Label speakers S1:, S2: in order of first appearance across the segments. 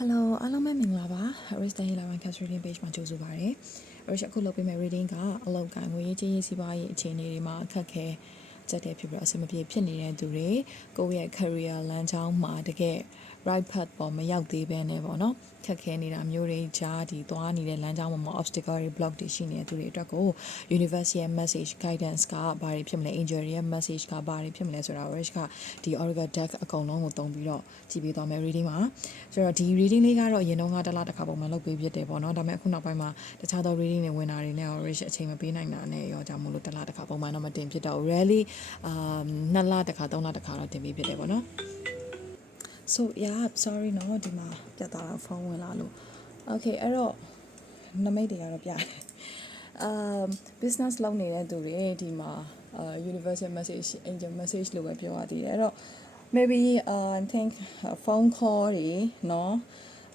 S1: Hello အားလုံးပဲမင်္ဂလာပါ Aris Day Live Cast Reading Page မှာကြိုဆိုပါရစေ။ Aris အခုလုပ်ပေးမယ့် reading ကအလောက်ကိုင်ငွေရေးကြေးရေးစီးပွားရေးအခြေအနေတွေမှာအခက်ခဲကြက်တဲ့ဖြစ်ပြီးတော့အဆင်မပြေဖြစ်နေတဲ့သူတွေကိုယ့်ရဲ့ career လမ်းကြောင်းမှာတကယ် right path ပေါ်မရောက်သေးဘဲနဲ့ပေါ့နော်ခက်ခဲနေတာမျိုးတွေကြားဒီသွားနေတဲ့လမ်းကြောင်းပေါ်မှာ obstacle တွေ block တွေရှိနေတဲ့သူတွေအတွက်ကို universe ရဲ့ message guidance ကဘာတွေဖြစ်မလဲ angel ရဲ့ message ကဘာတွေဖြစ်မလဲဆိုတာ Rich ကဒီ oracle deck အကုန်လုံးကိုသုံးပြီးတော့ကြည့်ပေးသွားမယ် reading မှာဆိုတော့ဒီ reading လေးကတော့အရင်တော့ကတစ်လားတစ်ခါပုံမှန်လုပ်ပေးဖြစ်တယ်ပေါ့နော်ဒါပေမဲ့အခုနောက်ပိုင်းမှာတခြားသော reading တွေဝင်တာတွေနဲ့ Rich အချိန်မပေးနိုင်တာနဲ့ရောကြောင့်မို့လို့တစ်လားတစ်ခါပုံမှန်တော့မတင်ဖြစ်တော့ rarely အာနှစ်လတစ်ခါသုံးလတစ်ခါတော့တင်ပေးဖြစ်တယ်ပေါ့နော် so yeah sorry နော်ဒီမှာပြတ်သွားတာဖုန်းဝင်လာလို့ okay အဲ့တော့နမိတ်တွေကတော့ပြတယ် um business လုပ်နေတဲ့သူတွေဒီမှာအာ universal message angel message လို့ပဲပြောရသေးတယ်အဲ့တော့ maybe uh i think uh, phone call တွေเนาะ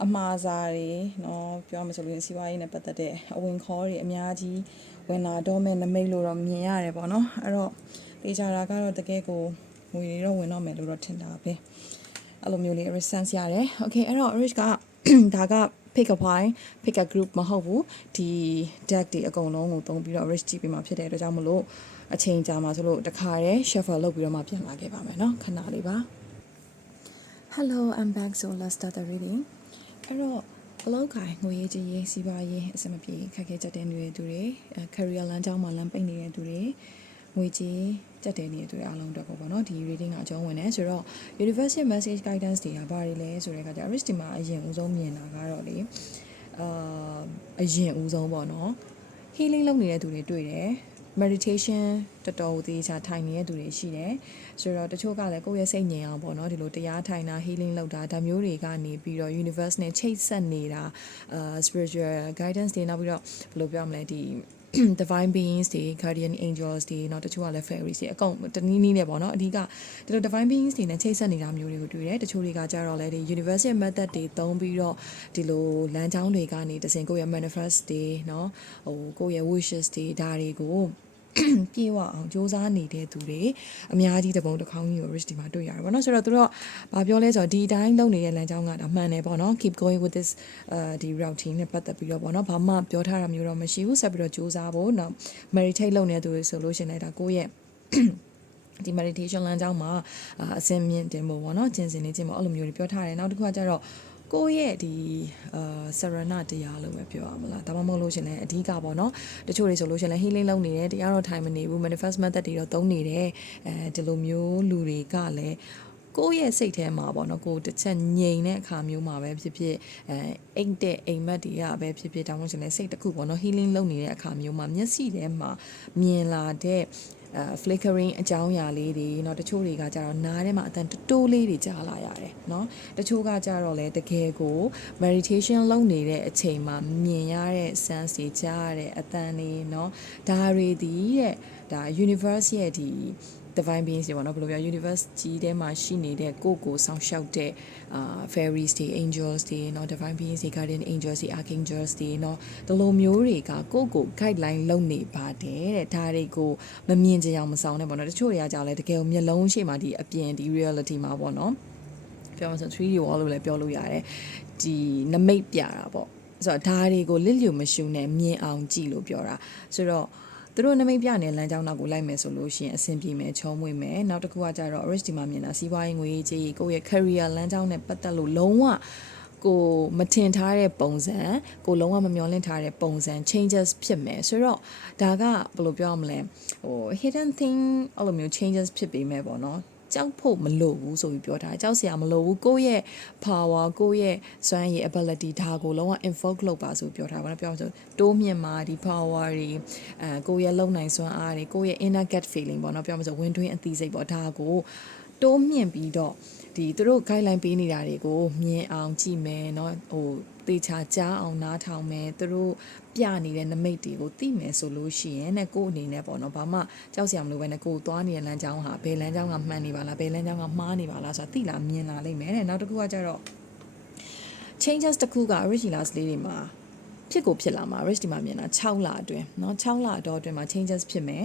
S1: အမှားစာတွေเนาะပြောမှဆိုလို့စီးပွားရေးနဲ့ပတ်သက်တဲ့အဝင်ခေါ်တွေအများကြီးဝင်လာတော့မဲ့နမိတ်လို့တော့မြင်ရတယ်ပေါ့နော်အဲ့တော့တေချာတာကတော့တကယ်ကိုငွေတွေတော့ဝင်တော့မယ်လို့တော့ထင်တာပဲ အဲ့လိုမျိုးလေး resistance ရတယ် okay အဲ့တော့ rich က ဒါက pick a point pick a group မဟုတ်ဘူးဒီ deck တွေအကုန်လုံးကိုသုံးပြီးတော့ rich ကြည့်ပေးမှာဖြစ်တဲ့အတွက်ကြောင့်မလို့အချိန်ကြာမှာဆိုလို့တခါတည်း shuffle လုပ်ပြီးတော့မှပြန်လာခဲ့ပါမယ်เนาะခဏလေးပါ Hello I'm back so let's start the reading အဲ့တော့အလောက်ကိုင်ငွေရေးကြေးရေးစီးပွားရေးအစမပြေခက်ခဲကြတဲ့နေတဲ့သူတွေအဲ career လမ်းကြောင်းမှာလမ်းပိတ်နေတဲ့သူတွေငွေကြေး ကြက်တဲ့နေတဲ့သူတွေအားလုံးအတွက်ပေါ့နော်ဒီ reading ကအကျုံးဝင်တယ်ဆိုတော့ universal message guidance တွေကဘာတွေလဲဆိုတဲ့အခါကျ Aris ဒီမှာအရင်ဦးဆုံးမြင်တာကတော့လေအာအရင်ဦးဆုံးပေါ့နော် healing လုပ်နေတဲ့သူတွေတွေ့တယ် meditation တော်တော်ကိုသေးချာထိုင်နေတဲ့သူတွေရှိတယ်ဆိုတော့တချို့ကလည်းကိုယ့်ရဲ့စိတ်ငြိမ်အောင်ပေါ့နော်ဒီလိုတရားထိုင်တာ healing လုပ်တာဒါမျိုးတွေကနေပြီးတော့ universe နဲ့ချိတ်ဆက်နေတာအာ spiritual guidance တွေနောက်ပြီးတော့ဘယ်လိုပြောမလဲဒီ divine beings တွေ guardian angels တွေเนาะတချို့ကလည်း fairies တွေအကုန်တနည်းနည်းနဲ့ပေါ့เนาะအဓိကဒီလို divine beings တွေနဲ့ချိတ်ဆက်နေတာမျိုးတွေကိုတွေ့တယ်တချို့တွေကကြတော့လည်းဒီ universal method တွေသုံးပြီးတော့ဒီလိုလမ်းကြောင်းတွေကနေတစင်ကိုယ့်ရဲ့ manifest တွေเนาะဟိုကိုယ့်ရဲ့ wishes တွေဒါတွေကို ပြေဝအောင်စ조사နေတဲ့သူတွေအများကြီးတပုံတစ်ခေါင်းကြီးကို rich ဒီမှာတွေ့ရတယ်ပေါ့နော်ဆိုတော့သူတို့ကဘာပြောလဲဆိုတော့ဒီအတိုင်းလုပ်နေတဲ့လမ်းကြောင်းကဒါမှန်တယ်ပေါ့နော် keep going with this အဲဒီ routine နဲ့ပတ်သက်ပြီးတော့ပေါ့နော်ဘာမှပြောထားတာမျိုးတော့မရှိဘူးဆက်ပြီးတော့စ조사ဖို့နော် meditate လုပ်နေတဲ့သူတွေဆိုလို့ရှရင်လည်းဒါကိုယ့်ရဲ့ဒီ meditation လမ်းကြောင်းမှာအာအစင်မြင့်တင်ဖို့ပေါ့နော်ကျင်စင်နေခြင်းပေါ့အဲ့လိုမျိုးတွေပြောထားတယ်နောက်တစ်ခုကကျတော့ ကိုယ့်ရဲ့ဒီအာဆရဏတရားလို့ပဲပြောရမလားဒါမှမဟုတ်လို့ရှင်လည်းအဓိကပေါ့နော်တချို့တွေဆိုလို့ရှင်လည်း healing လုပ်နေတယ်တရားတော့ထိုင်မနေဘူး manifest method တွေတော့သုံးနေတယ်အဲဒီလိုမျိုးလူတွေကလည်းကိုယ့်ရဲ့စိတ်ထဲမှာပေါ့နော်ကိုယ်တစ်ချက်ငြိမ်တဲ့အခါမျိုးမှာပဲဖြစ်ဖြစ်အဲအိတ်တဲ့အိမ်မက်တွေကပဲဖြစ်ဖြစ်တောင်းလို့ရှင်လည်းစိတ်တစ်ခုပေါ့နော် healing လုပ်နေတဲ့အခါမျိုးမှာမျက်စိထဲမှာမြင်လာတဲ့အဲ flickering အကြောင်းအရာလေးတွေเนาะတချို့တွေကကြတော့နားထဲမှာအတန်တိုးလေးတွေကြားလာရတယ်เนาะတချို့ကကြတော့လေတကယ်ကို meditation လုပ်နေတဲ့အချိန်မှာမြင်ရတဲ့ sense တွေကြားရတဲ့အတန်တွေเนาะဒါတွေဒီတဲ့ဒါ universe ရဲ့ဒီ divine beings တွေပေါ့နော်ဘယ်လိုပြော universe ကြီးထဲမှာရှိနေတဲ့ကိုယ့်ကိုစောင့်ရှောက်တဲ့အာ fairies တွေ angels တွေเนาะ divine beings တွေ guardian angels တွေ archangels တွေเนาะဒီလိုမျိုးတွေကကိုယ့်ကို guideline လုပ်နေပါတယ်တဲ့ဒါတွေကိုမမြင်ကြအောင်မဆောင်နဲ့ပေါ့နော်တချို့တွေကကြောက်လဲတကယ်ကိုမျက်လုံးရှိမှဒီအပြင်ဒီ reality မှာပေါ့နော်ပြောမှဆို 3D wall လို့လည်းပြောလို့ရတယ်ဒီနမိတ်ပြတာပေါ့ဆိုတော့ဒါတွေကိုလစ်လျူမရှုနဲ့မြင်အောင်ကြည့်လို့ပြောတာဆိုတော့ သူတို့နမိတ်ပြနေတဲ့လမ်းကြောင်းနောက်ကိုလိုက်မယ်ဆိုလို့ရှိရင်အဆင်ပြေမယ်ချောမွေ့မယ်နောက်တစ်ခုကကြတော့ orange ဒီမှာမြင်တာစီးပွားရေးငွေရေးကြေးရေးကိုယ့်ရဲ့ career လမ်းကြောင်းနဲ့ပတ်သက်လို့လုံးဝကိုမထင်ထားတဲ့ပုံစံကိုလုံးဝမမျှော်လင့်ထားတဲ့ပုံစံ changes ဖြစ်မယ်ဆိုတော့ဒါကဘယ်လိုပြောရမလဲဟို hidden thing အဲ့လိုမျိုး changes ဖြစ်ပေမဲ့ပေါ့နော် ကြောက်ဖို့မလိုဘူးဆိုပြီးပြောတာကြောက်စရာမလိုဘူးကိုယ့်ရဲ့ power ကိုယ့်ရဲ့စွမ်းရည် ability ဒါကိုလုံးဝ invoke လုပ်ပါဆိုပြောထားပါတော့ပြောဆိုတိုးမြင့်မှာဒီ power တွေအဲကိုယ့်ရဲ့လုံနိုင်စွမ်းအားတွေကိုယ့်ရဲ့ inner gut feeling ပေါ့နော်ပြောမှဆိုဝင်တွင်းအသိစိတ်ပေါ့ဒါကိုတိုးမြင့်ပြီးတော့ဒီသူတို့ guideline ပေးနေတာတွေကိုမြင်အောင်ကြည့်မယ်เนาะဟို တေချာကြားအောင်နားထောင်မယ်သူတို့ပြနေတဲ့နမိတ်တွေကိုသိမယ်ဆိုလို့ရှိရင်တဲ့ကိုယ့်အနေနဲ့ပေါ့နော်ဘာမှကြောက်စရာမလိုပဲနဲ့ကိုယ်သွားနေတဲ့လမ်းကြောင်းဟာဘယ်လမ်းကြောင်းကမှန်နေပါလားဘယ်လမ်းကြောင်းကမှားနေပါလားဆိုတာသိလာမြင်လာလိမ့်မယ်တဲ့နောက်တစ်ခုကကျတော့ changes တစ်ခုက original လေးတွေမှာဖြစ်ကိုဖြစ်လာမှာ rich ဒီမှာမြင်တာ6လအတွင်းเนาะ6လတော့အတွင်းမှာ changes ဖြစ်မယ်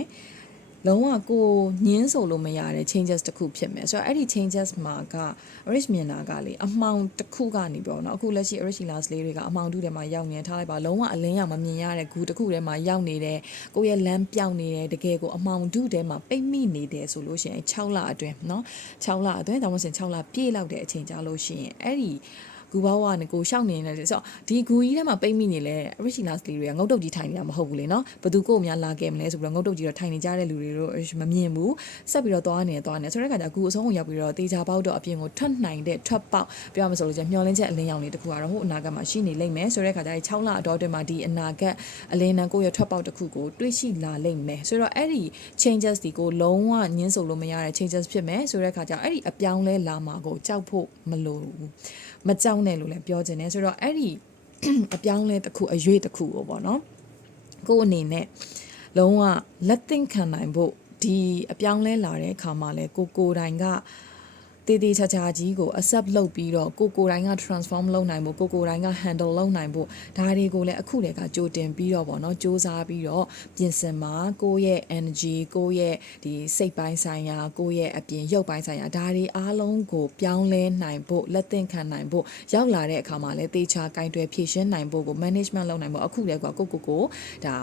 S1: လုံးဝကိုညင်းဆိုလို့မရတဲ့ changes တစ်ခုဖြစ်မယ်ဆိုတော့အဲ့ဒီ changes မှာက Rich မြင်တာကလေအမှောင်တစ်ခုကနေပြောเนาะအခုလက်ရှိ Rich Las လေးတွေကအမှောင်တုထဲမှာရောက်နေထားလိုက်ပါလုံးဝအလင်းရောင်မမြင်ရတဲ့ဂူတစ်ခုထဲမှာရောက်နေတယ်ကိုယ့်ရဲ့လမ်းပြောင်းနေတယ်တကယ်ကိုအမှောင်တုထဲမှာပိတ်မိနေတယ်ဆိုလို့ရှိရင်6လအတွင်းเนาะ6လအတွင်းဒါမှမဟုတ်6လပြည့်လောက်တဲ့အချိန်ကြာလို့ရှိရင်အဲ့ဒီ ဂူဘောင်းကနေကိုရှောက်နေတယ်ဆိုတော့ဒီဂူကြီးထဲမှာပိတ်မိနေလဲ rich las လေးတွေကငုတ်တုတ်ကြီးထိုင်နေတာမဟုတ်ဘူးလေနော်ဘသူကိုများလာခဲ့မလဲဆိုပြီးတော့ငုတ်တုတ်ကြီးတော့ထိုင်နေကြတဲ့လူတွေတော့မမြင်ဘူးဆက်ပြီးတော့သွားနေသွားနေဆိုတဲ့အခါကျဂူအဆုံးကိုရောက်ပြီးတော့တေချာပေါက်တော့အပြင်ကိုထွက်နိုင်တဲ့ထွက်ပေါက်ပြောရမဆိုလို့ချင်းမျောလင်းချက်အလင်းရောင်လေးတစ်ခုကတော့ဟိုအနာဂတ်မှာရှိနေလိမ့်မယ်ဆိုတဲ့အခါကျ6လအတော်အတွင်းမှာဒီအနာဂတ်အလင်းနံကိုရဲ့ထွက်ပေါက်တစ်ခုကိုတွေးရှိလာလိမ့်မယ်ဆိုတော့အဲ့ဒီ changes ဒီကိုလုံးဝညှင်းဆိုလို့မရတဲ့ changes ဖြစ်မယ်ဆိုတဲ့အခါကျအဲ့ဒီအပြောင်းလဲလာမှာကိုကြောက်ဖို့မလိုဘူး မကြောက်နဲ့လို့လည်းပြောချင်တယ်ဆိုတော့အဲ့ဒီအပြောင်းလဲတစ်ခုအရွေးတစ်ခုကိုပေါ့နော်ကို့အနေနဲ့လုံးဝလက်သင့်ခံနိုင်ဖို့ဒီအပြောင်းလဲလာတဲ့အခါမှာလဲကိုကိုယ်တိုင်က တည်တည်ချာချာကြီးကို accept လုပ်ပြီးတော့ကိုကိုယ်တိုင်က transform လုပ်နိုင်ဖို့ကိုကိုယ်တိုင်က handle လုပ်နိုင်ဖို့ဒါတွေကိုလည်းအခုတည်းကကြိုတင်ပြီးတော့ပေါ့နော်စ조사ပြီးတော့ပြင်ဆင်မှာကိုယ့်ရဲ့ energy ကိုယ့်ရဲ့ဒီစိတ်ပိုင်းဆိုင်ရာကိုယ့်ရဲ့အပြင်ရုပ်ပိုင်းဆိုင်ရာဒါတွေအားလုံးကိုပြောင်းလဲနိုင်ဖို့လက်သင့်ခံနိုင်ဖို့ရောက်လာတဲ့အခါမှာလည်းတေချာကင်တွယ်ဖြည့်ရှင်းနိုင်ဖို့ကို management လုပ်နိုင်ဖို့အခုတည်းကကိုကိုကိုဒါ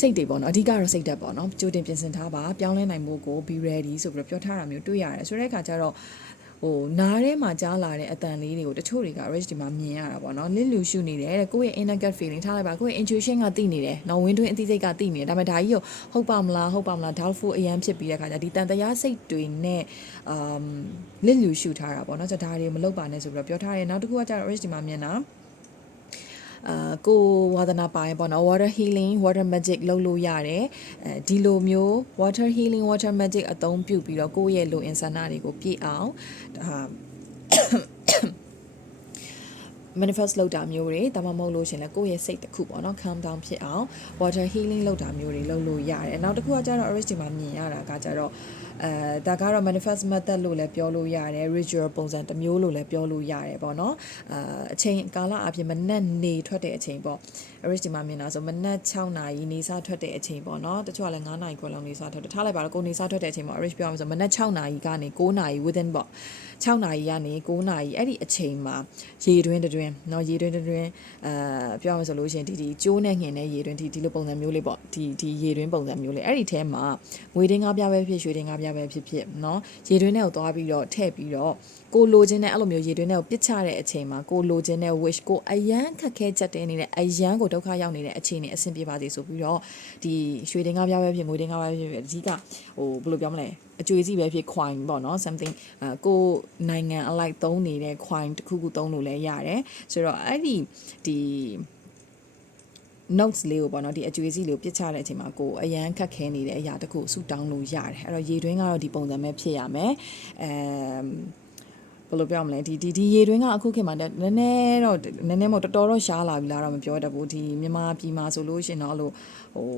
S1: စိတ်တွေပေါ့နော်အဓိကတော့စိတ်ဓာတ်ပေါ့နော်ကြိုတင်ပြင်ဆင်ထားပါပြောင်းလဲနိုင်ဖို့ကို be ready ဆိုပြီးတော့ပြောထားတာမျိုးတွေ့ရတယ်ဆိုတဲ့အခါကျတော့ဟိုနားထဲမှာကြားလာတဲ့အတန်လေးတွေကိုတချို့တွေက rich ဒီမှာမြင်ရတာပေါ့နော်လစ်လူရှုနေတယ်တဲ့ကိုယ့်ရဲ့ inner gut feeling ထားလိုက်ပါကိုယ့်ရဲ့ intuition ကသိနေတယ်နော် wind twin အသိစိတ်ကသိနေတယ်ဒါပေမဲ့ဒါကြီးကိုဟုတ်ပါမလားဟုတ်ပါမလား doubtful အရန်ဖြစ်ပြီးတဲ့အခါကျဒီတန်တရားစိတ်တွေနဲ့ um လစ်လူရှုထားတာပေါ့နော်ဆိုတော့ဒါတွေမလုပ်ပါနဲ့ဆိုပြီးတော့ပြောထားတယ်နောက်တစ်ခုကကျတော့ rich ဒီမှာမြင်တာ အာကိုဝါသနာပိုင်းပေါ့နော် water healing water magic လုပ်လို့ရတယ်အဲဒီလိုမျိုး water healing water magic အသုံးပြုပြီးတော့ကိုယ့်ရဲ့လိုအင်ဆန္ဒတွေကိုပြည့်အောင်ဒါ manifest လုပ်တာမျိုးတွေဒါမှမဟုတ်လို့ရှင်လဲကိုယ့်ရဲ့စိတ်တစ်ခုပေါ့နော် calm down ဖြစ်အောင် water healing လုပ်တာမျိုးတွေလုပ်လို့ရတယ်နောက်တစ်ခုကကျတော့ orange ဒီမှာမြင်ရတာကကျတော့ အဲဒါကတော့ manifest method လို့လည်းပြောလို့ရတယ် ritual ပုံစံတစ်မျိုးလို့လည်းပြောလို့ရတယ်ပေါ့နော်အာအချိန်ကာလအပြင်မနက်နေထွက်တဲ့အချိန်ပေါ့ orange ဒီမှာမြင်တာဆိုမနက်6နာရီနေစားထွက်တဲ့အချိန်ပေါ့နော်တချို့ကလည်း9နာရီခွဲလောက်နေစားထွက်တယ်ထားလိုက်ပါတော့ကိုနေစားထွက်တဲ့အချိန်ပေါ့ orange ပြောရမယ်ဆိုမနက်6နာရီကနေ9နာရီ within ပေါ့ 6နာရီကနေ9နာရီအဲ့ဒီအချိန်မှာရေတွင်းတွင်းเนาะရေတွင်းတွင်းအာပြောရမယ်ဆိုလို့ရှိရင်ဒီဒီကျိုးနဲ့ငင်တဲ့ရေတွင်းဒီဒီလိုပုံစံမျိုးလေးပေါ့ဒီဒီရေတွင်းပုံစံမျိုးလေးအဲ့ဒီထဲမှာငွေတင်းကားပြားပဲဖြစ်ရွှေတင်းကားပြားပဲဖြစ်ဖြစ်เนาะရေတွင်းထဲကိုသွားပြီးတော့ထည့်ပြီးတော့ကိုလိုချင်တဲ့အဲ့လိုမျိုးရေတွင်းထဲကိုပစ်ချတဲ့အချိန်မှာကိုလိုချင်တဲ့ wish ကိုအယမ်းခက်ခဲချက်တဲနေတဲ့အယမ်းကိုဒုက္ခရောက်နေတဲ့အချိန်နဲ့အဆင်ပြေပါစေဆိုပြီးတော့ဒီရွှေတင်းကားပြားပဲဖြစ်ငွေတင်းကားပဲဖြစ်ဖြစ်အဓိကဟိုဘယ်လိုပြောမလဲ အကျွေးစီပဲဖြစ် coin ပေါ့နော် something အကိုနိုင်ငံအလိုက်သုံးနေတဲ့ coin တစ်ခုခုသုံးလို့လည်းရတယ်ဆိုတော့အဲ့ဒီဒီ notes လေးကိုပေါ့နော်ဒီအကျွေးစီလေးကိုပြစ်ချတဲ့အချိန်မှာကိုအရန်ခက်ခဲနေတဲ့အရာတစ်ခုဆူတောင်းလို့ရတယ်အဲ့တော့ရေတွင်းကတော့ဒီပုံစံပဲဖြစ်ရမယ်အဲဘယ်လိုပြောမလဲဒီဒီဒီရေတွင်းကအခုခေတ်မှာနည်းနည်းတော့နည်းနည်းမဟုတ်တော်တော်တော့ရှားလာပြီလားတော့မပြောတတ်ဘူးဒီမြန်မာပြည်မှာဆိုလို့ရှင်တော့အဲ့လိုဟို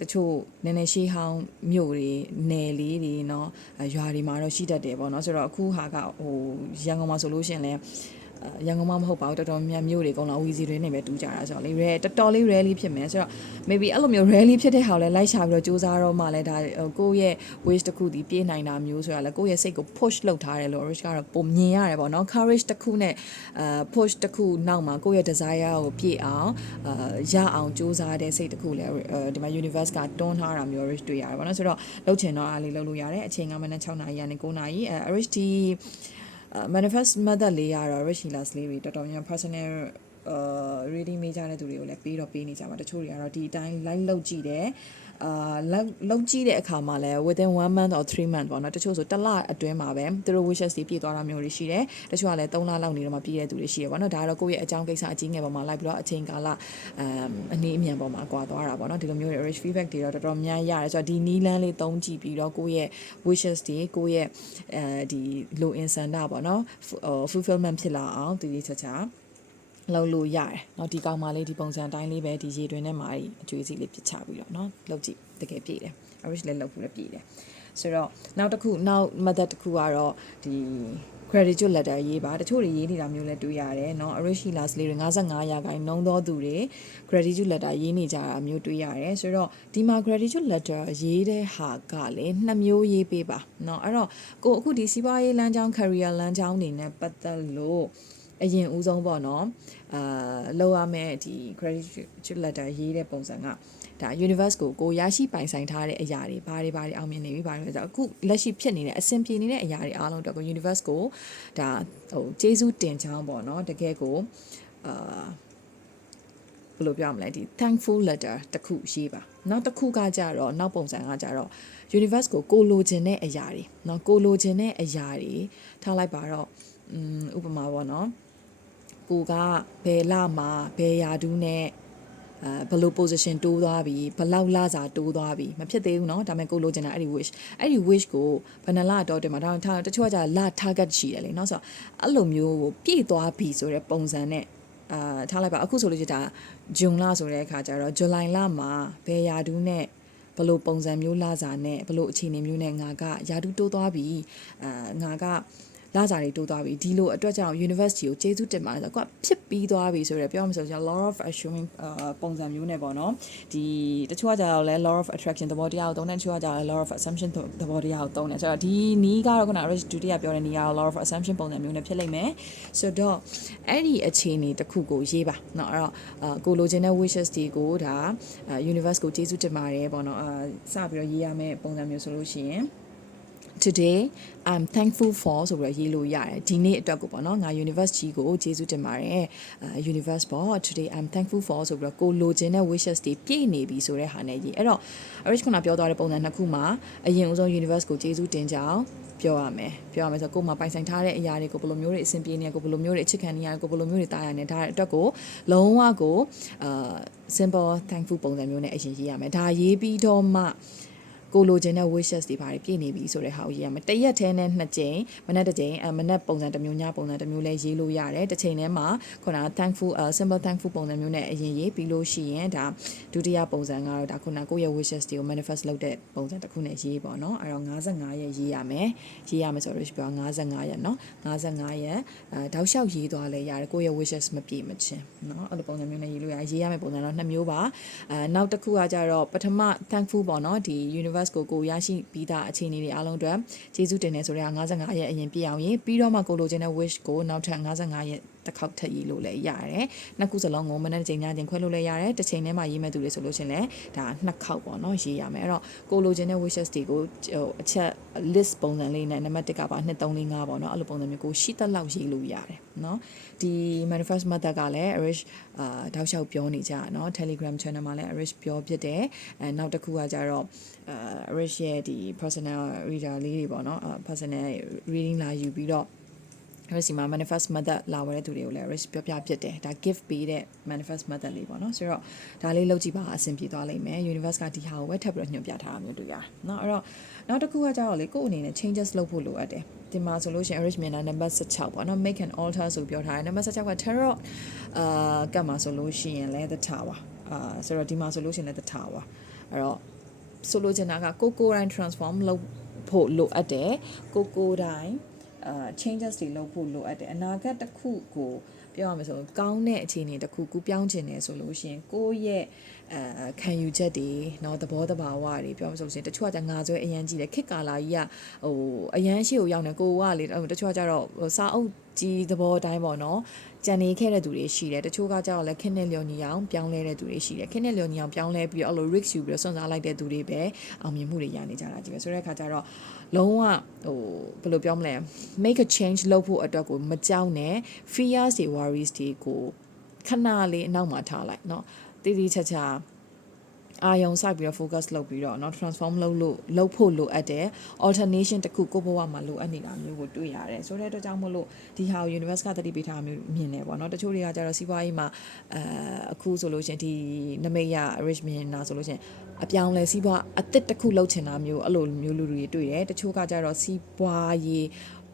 S1: တချို့နည်းနည်းရှေးဟောင်းမြို့တွေနယ်လေးတွေเนาะရွာတွေမှာတော့ရှိတတ်တယ်ပေါ့เนาะဆိုတော့အခုဟာကဟိုရန်ကုန်မှာဆိုလို့ရှင်လဲ ရန်ကုန်မှာမဟုတ်ပါဘူးတော်တော်များမြို့တွေအကုန်လုံးဝီစီတွေနေပဲတူးကြတာဆိုတော့လေ rare တော်တော်လေး rarely ဖြစ်မယ်ဆိုတော့ maybe အဲ့လိုမျိုး rarely ဖြစ်တဲ့ဟာကိုလည်းလိုက်ရှာပြီးတော့စူးစမ်းတော့မှလည်းဒါကိုယ့်ရဲ့ waste တစ်ခုဒီပြေးနိုင်တာမျိုးဆိုတာလည်းကိုယ့်ရဲ့စိတ်ကို push လုပ်ထားတယ်လို့ Rich ကတော့ပုံမြင်ရတယ်ပေါ့နော် courage တစ်ခုနဲ့အာ push တစ်ခုနောက်မှာကိုယ့်ရဲ့ desire ကိုပြည့်အောင်အာရအောင်စူးစမ်းတဲ့စိတ်တစ်ခုလည်းဒီမှာ universe ကတွန်းထားတာမျိုး Rich တွေ့ရတယ်ပေါ့နော်ဆိုတော့လှုပ်ချင်တော့အားလေးလှုပ်လို့ရတယ်အချိန်ကမနက်6နာရီကနေ9နာရီအဲ Rich ဒီ manifest method လေးရတော့ rich healers လေးတွေတော်တော်များ personal အာ reading မေးကြတဲ့သူတွေကိုလည်းပေးတော့ပေးနေကြမှာတချို့တွေကတော့ဒီအတိုင်း live လုပ်ကြည့်တယ် အာလောက်လောက်ကြည့်တဲ့အခါမှာလည်း within 1 month or 3 month ပေါ့နော်တချို့ဆိုတစ်လအတွင်းမှာပဲသူတို့ wishes တွေပြည့်သွားတာမျိုးတွေရှိတယ်တချို့ကလည်း3လလောက်နေတော့မှပြည့်တဲ့သူတွေရှိတယ်ပေါ့နော်ဒါကတော့ကိုယ့်ရဲ့အကြောင်းကိစ္စအကြီးငယ်ပေါ်မှာလိုက်ပြီးတော့အချိန်ကာလအမ်အနည်းအမြန်ပေါ်မှာကွာသွားတာပေါ့နော်ဒီလိုမျိုးတွေ rich feedback တွေတော့တော်တော်များရတယ်ဆိုတော့ဒီနီးလန်းလေးသုံးကြည့်ပြီးတော့ကိုယ့်ရဲ့ wishes တွေကိုယ့်ရဲ့အဲဒီလိုအင်ဆန္ဒပေါ့နော် fulfillment ဖြစ်လာအောင်တည်တည်ချာချာ လောက်လို့ရတယ်เนาะဒီကောင်မလေးဒီပုံစံတိုင်းလေးပဲဒီရေတွင်ထဲမှာအကျွေးစီလေးပြစ်ချပြီးတော့เนาะလောက်ကြည့်တကယ်ပြည့်တယ် average လည်းလောက်ဖို့လည်းပြည့်တယ်ဆိုတော့နောက်တစ်ခုနောက် method တစ်ခုကတော့ဒီ gratitude letter ရေးပါတချို့တွေရေးနေတာမျိုးလည်းတွေ့ရတယ်เนาะ Arish Hilas လေးတွေ55ရာခိုင်နှုန်းသောသူတွေ gratitude letter ရေးနေကြတာမျိုးတွေ့ရတယ်ဆိုတော့ဒီမှာ gratitude letter ရေးတဲ့ဟာကလည်းနှစ်မျိုးရေးပေးပါเนาะအဲ့တော့ကိုအခုဒီစီးပွားရေးလမ်းကြောင်း career လမ်းကြောင်းနေနဲ့ပတ်သက်လို့ အရင်ဦးဆုံးပေါ့နော်အာလောက်ရမယ့်ဒီ gratitude letter ရေးတဲ့ပုံစံကဒါ universe ကိုကိုရရှိပိုင်ဆိုင်ထားတဲ့အရာတွေဘာတွေဘာတွေအောင်မြင်နေပြီဘာတွေလဲဆိုတော့အခုလက်ရှိဖြစ်နေတဲ့အဆင်ပြေနေတဲ့အရာတွေအားလုံးအတွက်ကို universe ကိုဒါဟိုကျေးဇူးတင်ချောင်းပေါ့နော်တကယ်ကိုအာဘယ်လိုပြောရမလဲဒီ thankful letter တစ်ခုရေးပါနောက်တစ်ခုကကြတော့နောက်ပုံစံကကြတော့ universe ကိုကိုလိုချင်တဲ့အရာတွေเนาะကိုလိုချင်တဲ့အရာတွေထားလိုက်ပါတော့อืมဥပမာပေါ့เนาะ ကိုကဘယ်လမှာဘယ်ယာတူးနဲ့အဲဘယ်လို position တိုးသွားပြီဘယ်လောက်လစာတိုးသွားပြီမဖြစ်သေးဘူးเนาะဒါပေမဲ့ကိုလိုချင်တာအဲ့ဒီ wish အဲ့ဒီ wish ကိုဘယ်နှလတော့တင်မှာဒါထားတချို့ကကြာလ target ရှိတယ်လေเนาะဆိုတော့အဲ့လိုမျိုးကိုပြည့်သွားပြီဆိုတဲ့ပုံစံနဲ့အာထားလိုက်ပါအခုဆိုလို့ချင်တာဂျွန်လဆိုတဲ့အခါကျတော့ဇူလိုင်လမှာဘယ်ယာတူးနဲ့ဘယ်လိုပုံစံမျိုးလာစာနဲ့ဘယ်လိုအခြေအနေမျိုးနဲ့ငါကယာတူးတိုးသွားပြီအာငါက လာစာတွေတိုးသွားပြီဒီလိုအတွက်ကြောင့် university ကိုကျေးဇူးတင်ပါတယ်ဆိုတော့ကိုကဖြစ်ပြီးသွားပြီဆိုတော့ပြောမှဆိုကျွန်တော် law of assuming အာပုံစံမျိုးနဲ့ပေါ့နော်ဒီတချို့ကကြတော့လဲ law of attraction သဘောတရားကိုသုံးတယ်တချို့ကကြတော့ law of assumption သဘောတရားကိုသုံးတယ်ဆိုတော့ဒီနီးကတော့ခုန Rich ဒုတိယပြောတဲ့နီးကတော့ law of assumption ပုံစံမျိုးနဲ့ဖြစ်လိမ့်မယ်ဆိုတော့အဲ့ဒီအခြေအနေတစ်ခုကိုရေးပါเนาะအဲ့တော့အာကိုလိုချင်တဲ့ wishes တွေကိုဒါ universe ကိုကျေးဇူးတင်ပါတယ်ပေါ့နော်အာစပြီးတော့ရေးရမယ့်ပုံစံမျိုးဆိုလို့ရှိရင် today i'm thankful for ဆိုပြီးတော့ရေးလို့ရတယ်ဒီနေ့အတွက်ကိုပေါ့နော်ငါ university ကိုကျေးဇူးတင်ပါတယ်အဲ universe ပေါ့ today i'm thankful for ဆိုပြီးတော့ကိုလိုချင်တဲ့ wishes တွေပြည့်နေပြီဆိုတဲ့ဟာနဲ့ရေးအဲ့တော့ Rich ကပြောသွားတဲ့ပုံစံနှစ်ခုမှာအရင်ဦးဆုံး universe ကိုကျေးဇူးတင်ကြအောင်ပြောရမယ်ပြောရမယ်ဆိုတော့ကိုယ်မှာပိုင်ဆိုင်ထားတဲ့အရာတွေကိုဘယ်လိုမျိုးတွေအဆင်ပြေနေကိုဘယ်လိုမျိုးတွေအချစ်ခံနေရကိုဘယ်လိုမျိုးတွေတားရနေဒါအတွက်ကိုလုံးဝကိုအာ simple thankful ပုံစံမျိုးနဲ့အရင်ရေးရမယ်ဒါရေးပြီးတော့မှ ကိုလိုချင်တဲ့ wishes တွေပါတယ်ပြည့်နေပြီဆိုတဲ့ဟာကိုရေးရမယ်တရက်ထဲနဲ့နှစ်ကြိမ်မနက်တစ်ကြိမ်အမနက်ပုံစံတစ်မျိုးညပုံစံတစ်မျိုးလဲရေးလို့ရတယ်တစ်ချိန်ထဲမှာခုန thankful uh, simple thankful ပုံစံမျိုးနဲ့အရင်ရေးပြီးလို့ရှိရင်ဒါဒုတိယပုံစံကတော့ဒါခုနကိုယ့်ရဲ့ wishes တွေကို manifest လုပ်တဲ့ပုံစံတစ်ခုနဲ့ရေးပေါ့နော်အဲ့တော့55ရက်ရေးရမယ်ရေးရမယ်ဆိုတော့ပြော55ရက်နော်55ရက်အဲတောက်လျှောက်ရေးသွားလဲရတယ်ကိုယ့်ရဲ့ wishes မပြည့်မချင်းနော်အဲ့လိုပုံစံမျိုးနဲ့ရေးလို့ရရေးရမယ်ပုံစံတော့နှစ်မျိုးပါအဲနောက်တစ်ခုကကြတော့ပထမ thankful ပေါ့နော်ဒီ universe ကိုကိုရရှိပြီးသားအခြေအနေတွေအားလုံးအတွက်ကျေးဇူးတင်နေဆိုတဲ့55ရက်အရင်ပြည့်အောင်ရေးပြီးတော့မှကိုလိုချင်တဲ့ wish ကိုနောက်ထပ်55ရက် တစ်ခေါက်ထပ်ရေးလို့လည်းရတယ်။နှစ်ခုစလုံးကိုမနေ့ချိန်ညချိန်ခွဲလို့လည်းရတယ်။တစ်ချိန်ထဲမှာရေးမဲ့သူတွေဆိုလို့ရှင်လည်းဒါနှစ်ခေါက်ပေါ့နော်ရေးရမယ်။အဲ့တော့ကိုလိုချင်တဲ့ wishes တွေကိုဟိုအချက် list ပုံစံလေးနဲ့နံပါတ်1ကပါ2 3 4 5ပေါ့နော်။အဲ့လိုပုံစံမျိုးကိုရှိသက်လောက်ရေးလို့ရတယ်နော်။ဒီ manifest method ကလည်း Arish အာတောက်လျှောက်ပြောနေကြနော် Telegram channel မှာလည်း Arish ပြောဖြစ်တယ်။အဲနောက်တစ်ခုကကြတော့အာ Arish ရဲ့ဒီ personal reader လေးတွေပေါ့နော်။ personal reading လာယူပြီးတော့ အဲ့ဒီမှာ manifest method လာဝဲတဲ့သူတွေကိုလည်း risk ပြောပြဖြစ်တယ်ဒါ give ပေးတဲ့ manifest method လေးပေါ့နော်ဆိုတော့ဒါလေးလောက်ကြည့်ပါအဆင်ပြေသွားလိမ့်မယ် universe ကဒီဟာကိုပဲထပ်ပြီးတော့ညွှန်ပြထားတာမျိုးတွေ့ရတယ်နော်အဲ့တော့နောက်တစ်ခုကကြတော့လေကို့အနေနဲ့ changes လုပ်ဖို့လိုအပ်တယ်ဒီမှာဆိုလို့ရှိရင် arrangement နံပါတ်16ပေါ့နော် make an altar ဆိုပြောထားတယ်နံပါတ်16က tarot အာကတ်မှာဆိုလို့ရှိရင်လည်းတထာပါအာဆိုတော့ဒီမှာဆိုလို့ရှိရင်လည်းတထာပါအဲ့တော့ဆိုလိုချင်တာကကိုကိုတိုင်း transform လုပ်ဖို့လိုအပ်တယ်ကိုကိုတိုင်း အာ changes တွေလုပ်ဖို့လိုအပ်တယ်အနာဂတ်တစ်ခုကိုပြောရမယ်ဆိုရင်ကောင်းတဲ့အခြေအနေတစ်ခုကူပြောင်းချင်တယ်ဆိုလို့ရှိရင်ကိုယ့်ရဲ့ အဲခံယူချက်တွေเนาะသဘောတဘာဝတွေပြောမှဆိုရှင်တချို့ကငါဆွဲအရန်ကြီးတယ်ခစ်ကာလာကြီးကဟိုအရန်ရှိကိုရောက်နေကိုကလေတချို့ကကြတော့စာအုပ်ကြီးသဘောအတိုင်းပေါ့နော်ကြံနေခဲ့တဲ့သူတွေရှိတယ်တချို့ကကြတော့လည်းခင်းနဲ့လျော်ညီအောင်ပြောင်းလဲတဲ့သူတွေရှိတယ်ခင်းနဲ့လျော်ညီအောင်ပြောင်းလဲပြီးတော့အဲ့လို risk ယူပြီးတော့စွန့်စားလိုက်တဲ့သူတွေပဲအောင်မြင်မှုတွေရနေကြတာကြီးပဲဆိုတဲ့အခါကျတော့လုံးဝဟိုဘယ်လိုပြောမလဲ make a change လုပ်ဖို့အတွက်ကိုမကြောက်နဲ့ fears တွေ worries တွေကိုခဏလေးအနောက်မှာထားလိုက်เนาะ တည်တည်ချာချာအာယုံစိုက်ပြီးတော့ focus လုပ်ပြီးတော့เนาะ transform လုပ်လို့လုပ်ဖို့လိုအပ်တယ် alternation တစ်ခုကိုယ့်ဘဝမှာလိုအပ်နေတာမျိုးကိုတွေ့ရတယ်ဆိုတဲ့အတွက်ကြောင့်မို့လို့ဒီဟာကို universe ကတတိပေးထားမျိုးမြင်တယ်ပေါ့เนาะတချို့တွေကကြတော့စီးပွားရေးမှာအဲအခုဆိုလို့ရှင်ဒီနမိတ်ရ rich မြင်တာဆိုလို့ရှင်အပြောင်းလဲစီးပွားအသစ်တစ်ခုလုပ်ချင်တာမျိုးအဲ့လိုမျိုးလူတွေတွေ့တယ်တချို့ကကြတော့စီးပွားရေး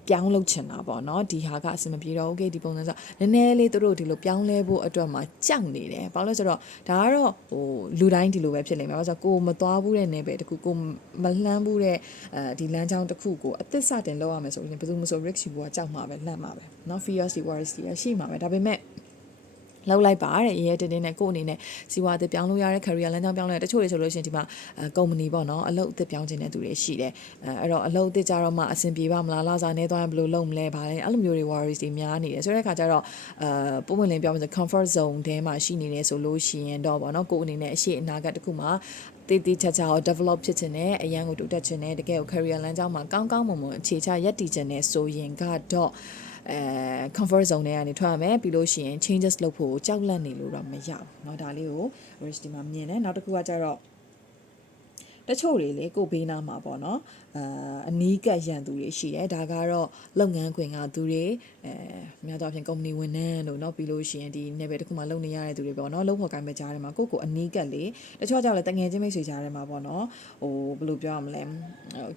S1: ပြောင်းလုပ်ချင်တာပေါ့နော်ဒီဟာကအဆင်မပြေတော့ okay ဒီပုံစံဆိုနည်းနည်းလေးတို့ဒီလိုပြောင်းလဲဖို့အတွက်မှကြောက်နေတယ်ဘာလို့လဲဆိုတော့ဒါကတော့ဟိုလူတိုင်းဒီလိုပဲဖြစ်နေမှာဘာလို့ဆိုတော့ကိုမသွားဘူးတဲ့နယ်ပယ်တခုကိုမလှမ်းဘူးတဲ့အဲဒီလမ်းကြောင်းတခုကိုအသစ်စတင်လောက်ရမယ်ဆိုရင်ဘယ်သူမှမဆို risk ယူကကြောက်မှာပဲလှမ်းမှာပဲနော် fears တွေ worries တွေရှိမှာပဲဒါပေမဲ့ လောက်လိုက်ပါတဲ့ရဲတင်းတင်းနဲ့ကို့အနေနဲ့စီဝါအသစ်ပြောင်းလို့ရတဲ့ career လမ်းကြောင်းပြောင်းလို့ရတချို့တွေဆိုလို့ရှိရင်ဒီမှာကုမ္ပဏီပေါ့နော်အလုပ်အသစ်ပြောင်းခြင်းတဲ့သူတွေရှိတယ်အဲအဲ့တော့အလုပ်အသစ်ကြတော့မှအဆင်ပြေပါမလားလာစားနေသွားရင်ဘယ်လိုလုပ်မလဲဗာလဲအဲ့လိုမျိုးတွေ worries တွေများနေတယ်ဆိုတဲ့အခါကျတော့အာပုံမှန်လင်းပြောမှဆို comfort zone ထဲမှာရှိနေတယ်ဆိုလို့ရှိရင်တော့ပေါ့နော်ကို့အနေနဲ့အရှိအနာဂတ်တစ်ခုမှာတည်တည်ချာချာ develop ဖြစ်ခြင်းနဲ့အရန်ကိုတိုးတက်ခြင်းနဲ့တကယ်ကို career လမ်းကြောင်းမှာကောင်းကောင်းမွန်မွန်အခြေချရပ်တည်ခြင်းနဲ့ဆိုရင်ကတော့ အဲ comfort zone ထဲကနေထွက်ရမယ်ပြီးလို့ရှိရင် changes လုပ်ဖို့ကြောက်လန့်နေလို့တော့မရဘူးเนาะဒါလေးကို risk ဒီမှာမြင်တယ်နောက်တစ်ခုကကျတော့ တချို့တွေလေကိုဘေးနားမှာပေါ့နော်အာအနီးကပ်ရန်သူတွေရှိတယ်ဒါကတော့လုပ်ငန်းခွင်ကသူတွေအဲများသောအားဖြင့်ကုမ္ပဏီဝန်ထမ်းတို့နော်ပြီးလို့ရှိရင်ဒီ level တစ်ခုမှလုပ်နေရတဲ့သူတွေပေါ့နော်လုပ်ဖို့ကိုင်းမဲ့ကြားထဲမှာကိုကိုအနီးကပ်လေတချို့ကြောင့်လေတငယ်ချင်းမိတ်ဆွေကြားထဲမှာပေါ့နော်ဟိုဘယ်လိုပြောရမလဲ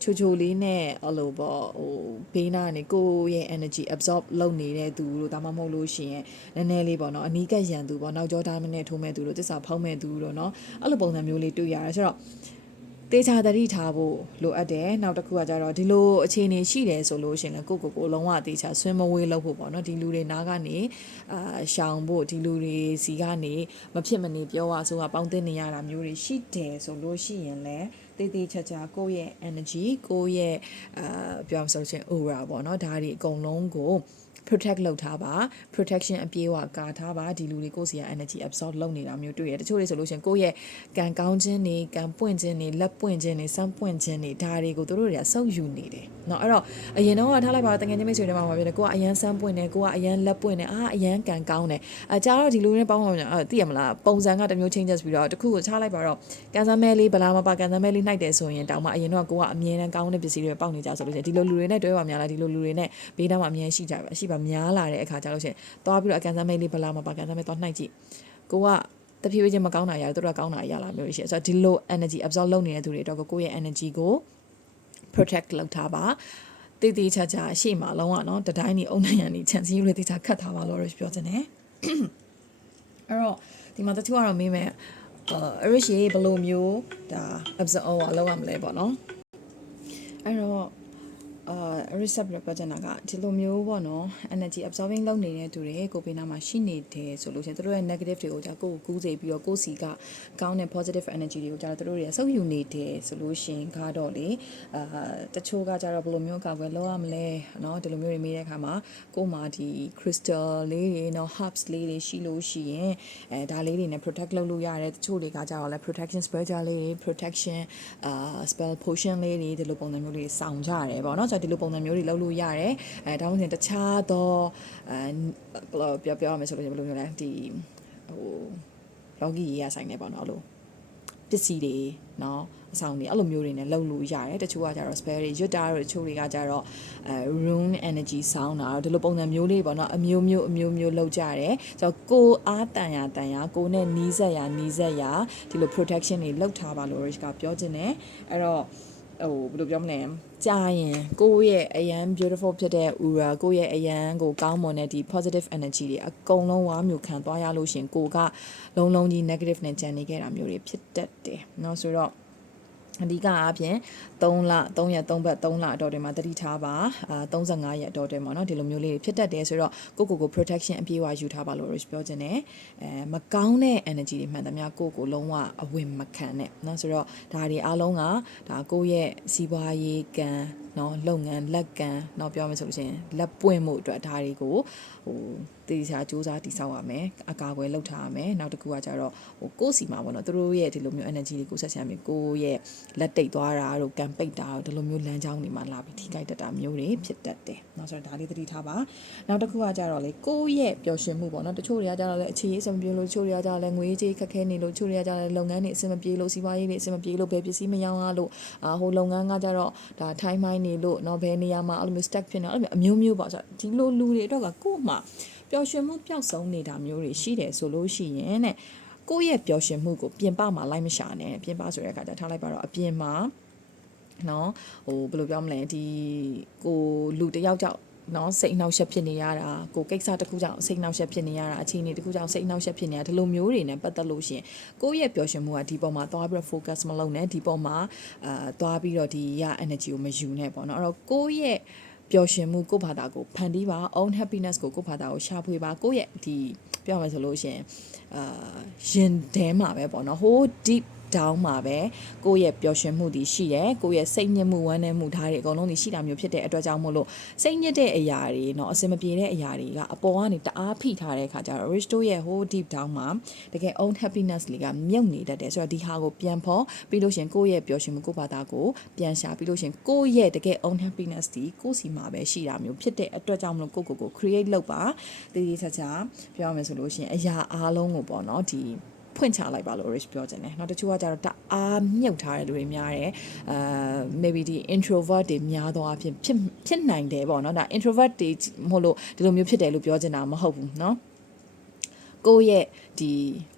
S1: ချိုချိုလေးနဲ့အဲ့လိုပေါ့ဟိုဘေးနားကနေကိုရဲ့ energy absorb လုပ်နေတဲ့သူတို့ဒါမှမဟုတ်လို့ရှိရင်နည်းနည်းလေးပေါ့နော်အနီးကပ်ရန်သူပေါ့နောက်ကြောတိုင်းမနဲ့ထိုးမဲ့သူတို့တစ္ဆာဖောက်မဲ့သူတို့နော်အဲ့လိုပုံစံမျိုးလေးတွေ့ရတယ်ဆိုတော့ တေချာတတိထားဖို့လိုအပ်တယ်နောက်တစ်ခုကကြတော့ဒီလိုအခြေအနေရှိတယ်ဆိုလို့ရှရင်လည်းကိုကိုကိုလုံးဝတေချာဆွဲမဝေးလုပ်ဖို့ပေါ့နော်ဒီလူတွေနားကနေအာရှောင်ဖို့ဒီလူတွေစီကနေမဖြစ်မနေပြောရဆိုကပေါင်းတင်နေရတာမျိုးတွေရှိတယ်ဆိုလို့ရှိရင်လည်းတေးသေးချာချာကိုယ့်ရဲ့ energy ကိုယ့်ရဲ့အာပြောရဆိုလို့ရှရင် aura ပေါ့နော်ဒါတွေအကုန်လုံးကို protect လုပ်ထားပါ protection အပြည့်အဝကာထားပါဒီလူတွေကိုယ်စီက energy absorb လုပ်နေတာမျိုးတွေ့ရတချို့တွေဆိုလို့ရှိရင်ကိုယ့်ရဲ့ကံကောင်းခြင်းနေကံပွင့်ခြင်းနေလက်ပွင့်ခြင်းနေစမ်းပွင့်ခြင်းနေဒါတွေကိုတို့တွေကစုပ်ယူနေတယ်เนาะအဲ့တော့အရင်တော့ထားလိုက်ပါတကယ်ချင်းမိတ်ဆွေတွေမှာပါပြတယ်ကိုကအရန်စမ်းပွင့်တယ်ကိုကအရန်လက်ပွင့်တယ်အာအရန်ကံကောင်းတယ်အကြတော့ဒီလူတွေပေါင်းအောင်အာသိရမလားပုံစံကတစ်မျိုး changes ပြီးတော့တခုကိုထားလိုက်ပါတော့ကန်ဆာမဲလေးဗလာမပါကန်ဆာမဲလေးနှိုက်တယ်ဆိုရင်တောင်မှအရင်တော့ကိုကအမြဲတမ်းကောင်းတဲ့ပစ္စည်းတွေပေါက်နေကြဆိုလို့ရှိရင်ဒီလိုလူတွေနဲ့တွဲပါများလားဒီလိုလူတွေနဲ့ဘေးနားမှာအမြဲရှိကြပါရှိပါ များလာတဲ့အခါကျလို့ရှိရင်သွားပြီးတော့အကန်ဆာမဲလေးဗလာမပါကန်ဆာမဲသွားနှိုက်ကြည့်ကိုကတဖြည်းဖြည်းချင်းမကောင်းတာရတယ်သူတို့ကကောင်းတာရလာမျိုးရှိတယ်ဆိုတော့ဒီလို energy absorb လုပ်နေတဲ့သူတွေတော့ကိုယ့်ရဲ့ energy ကို protect လုပ်ထားပါတည်တည်ချာချာအရှိမလုံးဝเนาะတတိုင်းနေအုံနိုင်ရန်နေချန်စီတွေတည်ချာခတ်ထားပါလို့ပြောချင်တယ်အဲ့တော့ဒီမှာတချို့ကတော့မေးမယ်အဲ rich ရေဘယ်လိုမျိုးဒါ absorb ဟောလောက်ရမလဲပေါ့နော်အဲ့တော့ အာ research ပြောချင်တာကဒီလိုမျိုးပေါ့နော် energy absorbing လုပ်နေတဲ့သူတွေကိုဘေးနားမှာရှိနေတယ်ဆိုလို့ရှိရင်တို့ရဲ့ negative တွေကိုကြာကိုယ်ကိုကူးစေပြီးတော့ကိုယ်စီကကောင်းတဲ့ positive energy တွေကိုကြာတို့တွေကစုပ်ယူနေတယ်ဆိုလို့ရှိရင်ကတော့လေအာတချို့ကကြာတော့ဘယ်လိုမျိုးကောက်ွယ်လောက်ရမလဲเนาะဒီလိုမျိုးတွေမေးတဲ့အခါမှာကိုယ်မှာဒီ crystal လေးတွေเนาะ herbs လေးတွေရှိလို့ရှိရင်အဲဒါလေးတွေနဲ့ protect လုပ်လို့ရတယ်တချို့တွေကကြာတော့လဲ protection spell လေးတွေ protection အာ spell potion လေးတွေဒီလိုပုံစံမျိုးတွေစောင့်ကြတယ်ပေါ့เนาะဆိုတော့ဒီလိုပုံစံမျိုးတွေလုပ်လို့ရတယ်အဲဒါမှမဟုတ်တခြားသောအဲပြောပြောရမယ်ဆိုလို့ဘယ်လိုမျိုးလဲဒီဟို logi ရေးရဆိုင်နေပေါ့เนาะအဲ့လိုပစ္စည်းတွေเนาะအဆောင်တွေအဲ့လိုမျိုးတွေနဲ့လုပ်လို့ရတယ်တချို့ကကြတော့ spell တွေရွတ်တာတို့တချို့တွေကကြတော့အဲ rune energy sound တာဒီလိုပုံစံမျိုးလေးပေါ့နော်အမျိုးမျိုးအမျိုးမျိုးလောက်ကြတယ်ဆိုတော့ကိုအားတန်ရတန်ရကိုနဲ့နီးစက်ရနီးစက်ရဒီလို protection တွေလောက်ထားပါလို့ Rich ကပြောခြင်းတယ်အဲ့တော့ ဟိုဘယ်လိုပြောမလဲကြာရင်ကိုယ့်ရဲ့အရန် beautiful ဖြစ်တဲ့ aura ကိုယ့်ရဲ့အရန်ကိုကောင်းမွန်တဲ့ဒီ positive energy တွေအကုန်လုံးဝါမျိုးခံသွားရလို့ရှင်ကိုကလုံးလုံးကြီး negative နဲ့ကြံနေခဲ့တာမျိုးတွေဖြစ်တတ်တယ်เนาะဆိုတော့ အဓိကအားဖြင့်3လ3ရက်3ဘက်3လအတော်တွေမှာတတိထားပါအာ35ရက်အတော်တွေမှာเนาะဒီလိုမျိုးလေးဖြစ်တတ်တယ်ဆိုတော့ကိုကိုကို protection အပြည့်အဝယူထားပါလို့ Rich ပြောချင်တယ်အဲမကောင်းတဲ့ energy တွေမှန်သမျှကိုကိုလုံးဝအဝင်မခံနဲ့เนาะဆိုတော့ဒါတွေအားလုံးကဒါကိုရဲ့စီးပွားရေးကံ နော်လုပ်ငန်းလက်ကံနော်ပြောမယ်ဆိုလို့ရှင်လက်ပွင့်မှုအတွက်ဒါတွေကိုဟိုတည်ရှားစူးစမ်းတည်ဆောက်ရမယ်အကာအကွယ်လုပ်ထားရမယ်နောက်တစ်ခုကကြတော့ဟိုကိုယ်စီမှာပေါ့နော်သူတို့ရဲ့ဒီလိုမျိုး energy တွေကိုဆက်ဆံပြီးကိုယ်ရဲ့လက်တိတ်သွားတာတို့ကံပိတ်တာတို့ဒီလိုမျိုးလမ်းကြောင်းတွေမှာလာပြီးထိခိုက်တတ်တာမျိုးတွေဖြစ်တတ်တယ်နောက်ဆိုတော့ဒါလေးသတိထားပါနောက်တစ်ခုကကြတော့လေကိုယ်ရဲ့ပျော်ရွှင်မှုပေါ့နော်တချို့တွေကကြတော့လေအခြေရေးစမပြေလို့တချို့တွေကကြတော့လေငွေကြေးခက်ခဲနေလို့တချို့တွေကကြတော့လေလုပ်ငန်းတွေအဆင်မပြေလို့စီးပွားရေးတွေအဆင်မပြေလို့ဘယ်ပစ္စည်းမရောင်းရလို့အာဟိုလုပ်ငန်းကကြတော့ဒါထိုင်းမိုင်းနေလို့เนาะဘယ်နေရာမှာအဲ့လိုမျိုး stack ဖြစ်နေအဲ့လိုမျိုးအမျိုးမျိုးပေါ့ဆိုတော့ဒီလိုလူတွေအတွက်ကကိုယ့်မှာပျော်ရွှင်မှုပျောက်ဆုံးနေတာမျိုးတွေရှိတယ်ဆိုလို့ရှိရင်တဲ့ကိုယ့်ရဲ့ပျော်ရွှင်မှုကိုပြင်ပမှာလိုက်မရှာနဲ့ပြင်ပဆိုတဲ့အခါကျထားလိုက်ပါတော့အပြင်မှာ နော်ဟိုဘယ်လိုပြောမလဲဒီကိုလူတစ်ယောက်ကြောင့် နော်စိတ်အနှောက်အယှက်ဖြစ်နေရတာကိုကိစ္စတစ်ခုကြောင့်စိတ်အနှောက်အယှက်ဖြစ်နေရတာအခြေအနေတစ်ခုကြောင့်စိတ်အနှောက်အယှက်ဖြစ်နေရတာဒီလိုမျိုးတွေနဲ့ပတ်သက်လို့ရှရင်ကိုယ့်ရဲ့ပျော်ရွှင်မှုကဒီပေါ်မှာသွားပြီးတော့ focus မလုပ်နဲ့ဒီပေါ်မှာအာသွားပြီးတော့ဒီရ energy ကိုမယူနဲ့ပေါ့နော်အဲ့တော့ကိုယ့်ရဲ့ပျော်ရွှင်မှုကိုယ့်ဘာသာကိုဖန်တီးပါ own happiness ကိုကိုယ့်ဘာသာကိုရှာဖွေပါကိုယ့်ရဲ့ဒီပြောရမယ်ဆိုလို့ရှရင်အာရင်ထဲမှာပဲပေါ့နော် whole deep down မှာပဲကိုယ့်ရဲ့ပျော်ရွှင်မှုဒီရှိတယ်ကိုယ့်ရဲ့စိတ်ညစ်မှုဝမ်းနည်းမှုဓာတ်တွေအကုန်လုံးဒီရှိတာမျိုးဖြစ်တဲ့အတွက်ကြောင့်မို့လို့စိတ်ညစ်တဲ့အရာတွေเนาะအစင်မပြေတဲ့အရာတွေကအပေါ်ကနေတအားဖိထားတဲ့ခါကျတော့ Risto ရဲ့ whole deep down မှာတကယ် own happiness လေးကမြုပ်နေတတ်တယ်ဆိုတော့ဒီဟာကိုပြန်ဖော်ပြီးလို့ရှရင်ကိုယ့်ရဲ့ပျော်ရွှင်မှုကိုယ့်ဘာသာကိုပြန်ရှာပြီးလို့ရှရင်ကိုယ့်ရဲ့တကယ် own happiness ဒီကိုယ့်စီမှာပဲရှိတာမျိုးဖြစ်တဲ့အတွက်ကြောင့်မလို့ကိုယ့်ကိုယ်ကို create လုပ်ပါတည်တည်ချာချာပြောရမယ်ဆိုလို့ရှရင်အရာအားလုံးကိုပေါ့เนาะဒီ ဖွင့်ချလိုက်ပါလို့ rich ပြောချင်တယ်။နောက်တချို့ကကြတော့တအားမြုပ်ထားတဲ့လူတွေများတယ်။အာ maybe ဒီ introvert တွေများသောအားဖြင့်ဖြစ်ဖြစ်နိုင်တယ်ပေါ့နော်။ဒါ introvert တွေမဟုတ်လို့ဒီလိုမျိုးဖြစ်တယ်လို့ပြောချင်တာမဟုတ်ဘူးเนาะ။ကိုယ့်ရဲ့ ဒီ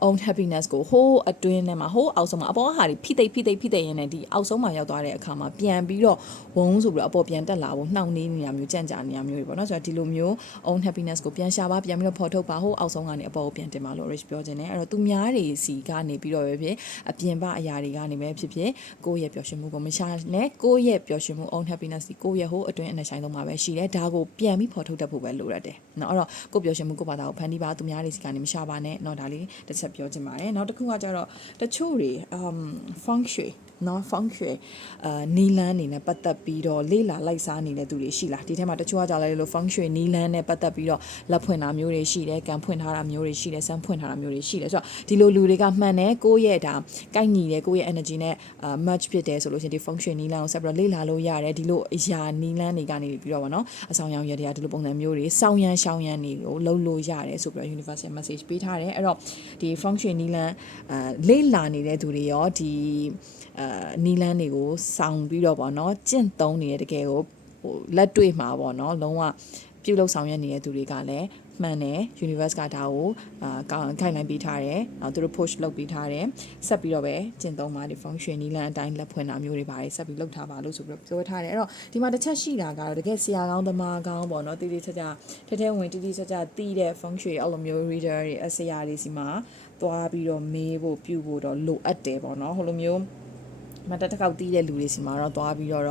S1: own happiness ကိုဟိုးအတွင်းထဲမှာဟိုးအောက်ဆုံးမှာအပေါ်ဟာတွေဖိသိပ်ဖိသိပ်ဖိသိပ်ရင်းနဲ့ဒီအောက်ဆုံးမှာရောက်သွားတဲ့အခါမှာပြန်ပြီးတော့ဝုန်းဆိုပြီးတော့အပေါ်ပြန်တက်လာဖို့နှောင့်နှေးနေတာမျိုးကြံ့ကြာနေတာမျိုးတွေပေါ့နော်ဆိုတော့ဒီလိုမျိုး own happiness ကိုပြန်ရှာပါပြန်ပြီးတော့ဖော်ထုတ်ပါဟိုးအောက်ဆုံးကနေအပေါ်ကိုပြန်တင်ပါလို့ rich ပြောခြင်းတယ်အဲ့တော့သူများတွေစီကနေပြီးတော့ပဲဖြစ်အပြင်ပအရာတွေကနေပဲဖြစ်ဖြစ်ကိုယ့်ရဲ့ပျော်ရွှင်မှုကိုမရှာနဲ့ကိုယ့်ရဲ့ပျော်ရွှင်မှု own happiness ဒီကိုယ့်ရဲ့ဟိုးအတွင်းအနှဆိုင်ဆုံးမှာပဲရှိတယ်ဒါကိုပြန်ပြီးဖော်ထုတ်တတ်ဖို့ပဲလိုရတယ်เนาะအဲ့တော့ကိုယ့်ပျော်ရွှင်မှုကိုယ့်ဘာသာကိုဖန်တီးပါသူများတွေစီကနေမရှာပါနဲ့เนาะ ဒါလေးတစ်ချက်ပြောချင်ပါတယ်နောက်တစ်ခုကကြတော့တချို့တွေ um feng shui နော် feng shui အာနီလန်းနေနဲ့ပတ်သက်ပြီးတော့လေ့လာလိုက်စားနေတဲ့သူတွေရှိလားဒီထဲမှာတချို့ကကြလဲလို့ feng shui နီလန်းနဲ့ပတ်သက်ပြီးတော့လက်ဖွင့်တာမျိုးတွေရှိတယ်ကံဖွင့်ထားတာမျိုးတွေရှိတယ်စမ်းဖွင့်ထားတာမျိုးတွေရှိတယ်ဆိုတော့ဒီလိုလူတွေကမှန်တယ်ကိုယ့်ရဲ့ဒါကိုက်ညီတယ်ကိုယ့်ရဲ့ energy နဲ့အာ match ဖြစ်တယ်ဆိုလို့ရှိရင်ဒီ feng shui နီလန်းကိုဆက်ပြီးတော့လေ့လာလို့ရတယ်ဒီလိုအရာနီလန်းတွေကနေပြီးတော့ဗောနော်အဆောင်ရောင်ရတရားဒီလိုပုံစံမျိုးတွေစောင်းရမ်းရှောင်းရမ်းတွေကိုလုံးလို့ရတယ်ဆိုပြီးတော့ universal message ပေးထားတယ်အဲ့တော့ဒီ feng shui နီလန်းအာလေ့လာနေတဲ့သူတွေရောဒီအာနီလန်းတွေကိုစောင်းပြီးတော့ဗောနော်ကျင့်သုံးနေတဲ့တကယ်ကိုဟိုလက်တွေ့မှာဗောနော်လုံးဝပြုလုပ်ဆောင်ရွက်နေတဲ့သူတွေကလည်းမှန်တယ် universe ကဒါကိုအာကောင်း guideline ပေးထားတယ်။နောက်သူတို့ push လုပ်ပေးထားတယ်။ဆက်ပြီးတော့ပဲကျင့်သုံးပါဒီ function နီလန်အတိုင်းလက်ဖွင့်တာမျိုးတွေပါတယ်ဆက်ပြီးလုပ်ထားပါလို့ဆိုပြီးတော့ပြောထားတယ်။အဲ့တော့ဒီမှာတစ်ချက်ရှိတာကတော့တကယ်ဆရာကောင်းသမားကောင်းပေါ့နော်တိတိကျကျထဲထဲဝင်တိတိကျကျတီးတဲ့ function အဲ့လိုမျိုး reader တွေအဆရာတွေစီမှာသွားပြီးတော့မေးဖို့ပြုဖို့တော့လိုအပ်တယ်ပေါ့နော်ဟိုလိုမျိုး မတက်တစ်ခေါက်တီးတဲ့လူတွေစီမှာတော့သွားပြီးတော့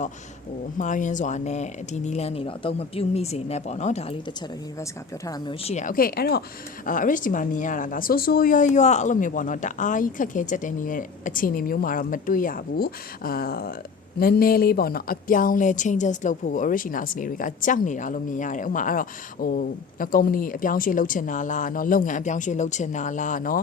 S1: ဟိုမှားယွင်းစွာနဲ့ဒီနီလန်းနေတော့အသုံးမပြုမိစေနဲ့ပေါ့နော်ဒါလေးတစ်ချက်တော့ universe ကပြောထားတာမျိုးရှိတယ် okay အဲ့တော့ average ဒီမှာမြင်ရတာကဆိုးဆိုးရွားရွားအဲ့လိုမျိုးပေါ့နော်တအားကြီးခက်ခဲကြက်တဲနေတဲ့အခြေအနေမျိုးမှာတော့မတွေ့ရဘူးအာ နည်းနည်းလေးပေါ့နော်အပြောင်းလဲ changes လုပ်ဖို့ original စနေတွေကကြောက်နေတာလို့မြင်ရတယ်ဥမာအဲ့တော့ဟိုနော် company အပြောင်းရှင်းလုပ်ချင်တာလားနော်လုပ်ငန်းအပြောင်းရှင်းလုပ်ချင်တာလားနော်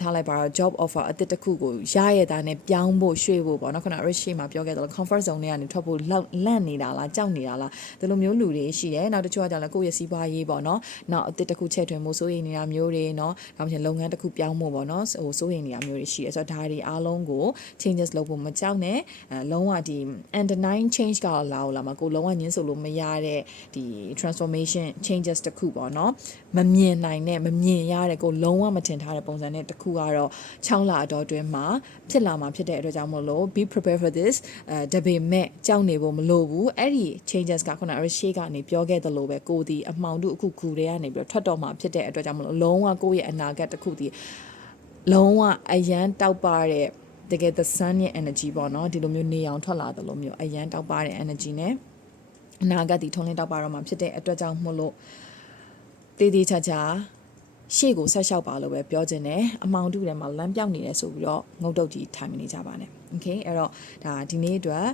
S1: ထားလိုက်ပါတော့ job offer အသစ်တစ်ခုကိုရရတာနဲ့ပြောင်းဖို့ရွှေ့ဖို့ပေါ့နော်ခုန original မှာပြောခဲ့သလို comfort zone တွေကနေထွက်ဖို့လောက်လန့်နေတာလားကြောက်နေတာလားဒီလိုမျိုးလူတွေရှိတယ်နောက်တချို့ကကြောင့်လဲကိုယ့်ရဲ့စီးပွားရေးပေါ့နော်နောက်အသစ်တစ်ခုချဲ့ထွင်ဖို့စိုးရိမ်နေတာမျိုးတွေနော်ဒါမှမဟုတ်လုပ်ငန်းတစ်ခုပြောင်းဖို့ပေါ့နော်ဟိုစိုးရိမ်နေတာမျိုးတွေရှိတယ်ဆိုတော့ဒါတွေအားလုံးကို changes လုပ်ဖို့မကြောက်နဲ့လုံးဝဒီ undeniable change ကလာလို့လာမှာကိုလုံးဝညှင်းဆိုလို့မရတဲ့ဒီ transformation changes တစ်ခုပေါ့နော်မမြင်နိုင်တဲ့မမြင်ရတဲ့ကိုလုံးဝမထင်ထားတဲ့ပုံစံနဲ့တစ်ခုကတော့6လအတော်အတွင်းမှာဖြစ်လာမှာဖြစ်တဲ့အတွက်ကြောင့်မို့လို့ be prepared for this အဲတပေမဲ့ကြောက်နေဖို့မလိုဘူးအဲ့ဒီ changes ကခုန Rishi ကနေပြောခဲ့သလိုပဲကိုဒီအမှောင်တုအခုခုတွေကနေပြီးတော့ထွက်တော့မှာဖြစ်တဲ့အတွက်ကြောင့်မို့လို့လုံးဝကိုယ့်ရဲ့အနာဂတ်တစ်ခုဒီလုံးဝအရန်တောက်ပါတဲ့ တကယ် the sun ရဲ့ energy ပေါ့နော်ဒီလိုမျိုးနေအောင်ထွက်လာတယ်လို့မျိုးအရန်တောက်ပါတဲ့ energy နဲ့အနာဂတ်ဒီထုံးလင်းတောက်ပါတော့မှာဖြစ်တဲ့အတွက်ကြောင့်မို့လို့တည်တည်ချာချာရှေ့ကိုဆက်လျှောက်ပါလို့ပဲပြောခြင်းတယ်အမောင်တုထဲမှာလမ်းပြောင်းနေတယ်ဆိုပြီးတော့ငုတ်တုတ်ကြီးထိုင်မနေကြပါနဲ့ okay အဲ့တော့ဒါဒီနေ့အတွက်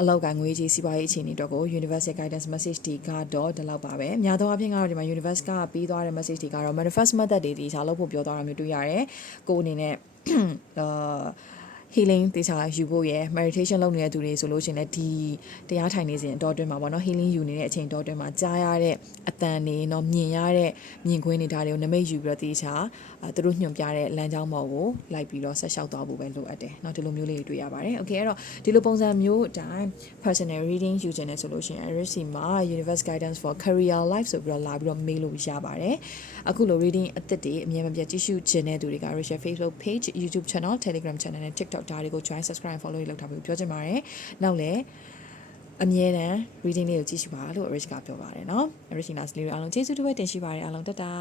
S1: အလောက်ကငွေကြီးစီးပွားရေးအခြေအနေအတွက်ကို Universal Guidance Message တွေကတော့ဒီလောက်ပါပဲ။များသောအားဖြင့်ကတော့ဒီမှာ Universe ကပေးသွားတဲ့ message တွေကတော့ manifest method တွေဒီစားလုပ်ဖို့ပြောသွားတာမျိုးတွေ့ရတယ်။ကိုယ်အနေနဲ့အာ healing တေချာယူဖို့ရယ် meditation လုပ်နေတဲ့သူတွေဆိုလို့ရှင်လည်းဒီတရားထိုင်နေစဉ်အတော်အတွင်းမှာပေါ့နော် healing ယူနေတဲ့အချိန်တော်အတွင်းမှာကြားရတဲ့အတန်တွေနော်မြင်ရတဲ့မြင်ကွင်းတွေဒါတွေကိုနမိတ်ယူပြီးတော့တေချာသူတို့ညွှန်ပြတဲ့လမ်းကြောင်းပေါ်ကိုလိုက်ပြီးတော့ဆက်လျှောက်သွားဖို့ပဲလိုအပ်တယ်နော်ဒီလိုမျိုးလေးတွေတွေ့ရပါတယ် okay အဲ့တော့ဒီလိုပုံစံမျိုးအတိုင်း personal reading ယူခြင်းနဲ့ဆိုလို့ရှင် RC မှာ universe guidance for career life ဆိုပြီးတော့လာပြီးတော့မေးလို့ရပါတယ်အခုလို reading အသစ်တွေအမြဲမပြတ်ကြည့်ရှုခြင်းတဲ့သူတွေက Rachel Facebook page YouTube channel Telegram channel နဲ့ TikTok ဒါတွေကို join subscribe follow လုပ်ထားပြီးပြောချင်ပါတယ်နောက်လည်းအမြဲတမ်း reading လေးကိုကြည့်ရှုပါလို့ Rich ကပြောပါတယ်เนาะ Rich နာစလေးအားလုံးကျေးဇူးတစ်ဝက်တင်ရှိပါတယ်အားလုံးတက်တာ